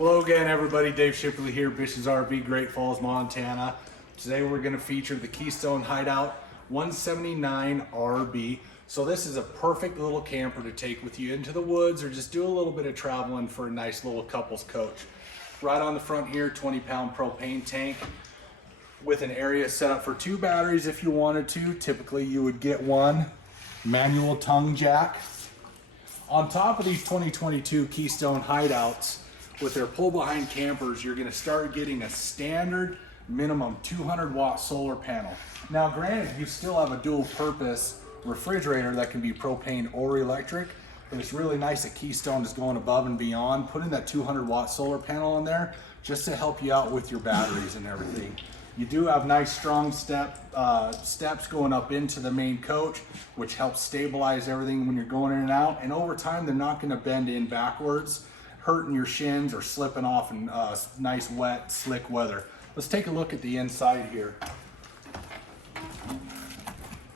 Hello again, everybody. Dave Shipley here, BISH'S RV, Great Falls, Montana. Today we're going to feature the Keystone Hideout 179 RB. So this is a perfect little camper to take with you into the woods or just do a little bit of traveling for a nice little couples coach. Right on the front here, 20-pound propane tank with an area set up for 2 batteries if you wanted to. Typically you would get one manual tongue jack. On top of these 2022 Keystone Hideouts, with their pull-behind campers, you're going to start getting a standard minimum 200-watt solar panel. Now, granted, you still have a dual-purpose refrigerator that can be propane or electric, but it's really nice that Keystone is going above and beyond, putting that 200-watt solar panel on there just to help you out with your batteries and everything. You do have nice, strong steps going up into the main coach, which helps stabilize everything when you're going in and out. And over time, they're not going to bend in backwards, hurting your shins or slipping off in nice, wet, slick weather. Let's take a look at the inside here.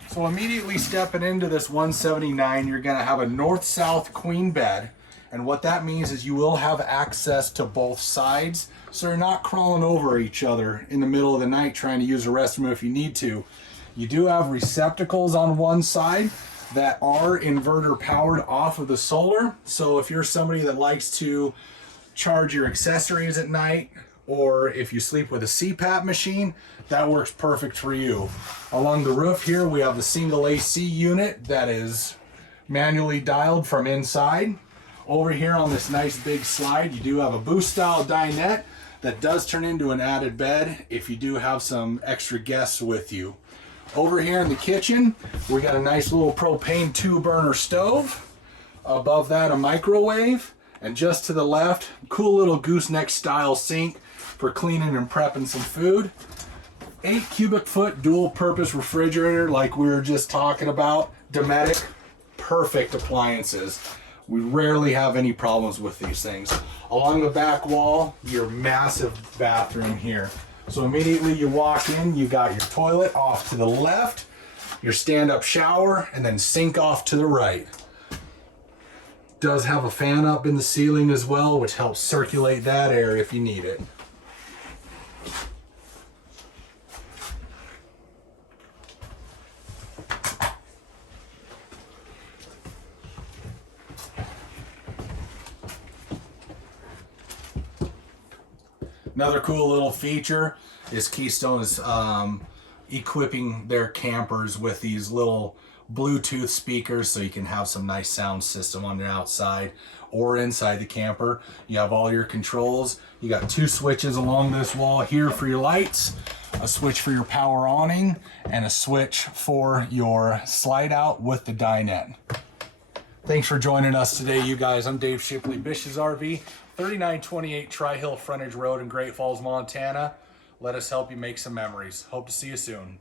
So immediately stepping into this 179, you're going to have a north-south queen bed. And what that means is you will have access to both sides, so you're not crawling over each other in the middle of the night trying to use a restroom if you need to. You do have receptacles on one side that are inverter powered off of the solar. So if you're somebody that likes to charge your accessories at night, or if you sleep with a CPAP machine, that works perfect for you. Along the roof here, we have the single AC unit that is manually dialed from inside. Over here on this nice big slide, you do have a boost style dinette that does turn into an added bed if you do have some extra guests with you. Over here in the kitchen, we got a nice little propane 2-burner stove. Above that, a microwave. And just to the left, cool little gooseneck style sink for cleaning and prepping some food. 8 cubic foot dual purpose refrigerator like we were just talking about. Dometic, perfect appliances. We rarely have any problems with these things. Along the back wall, your massive bathroom here. So immediately you walk in, you got your toilet off to the left, your stand-up shower, and then sink off to the right. Does have a fan up in the ceiling as well, which helps circulate that air if you need it. Another cool little feature is Keystone is equipping their campers with these little Bluetooth speakers so you can have some nice sound system on the outside or inside the camper. You have all your controls. You got 2 switches along this wall here for your lights, a switch for your power awning, and a switch for your slide out with the dinette. Thanks for joining us today, you guys. I'm Dave Shipley, BISH'S RV, 3928 Tri-Hill Frontage Road in Great Falls, Montana. Let us help you make some memories. Hope to see you soon.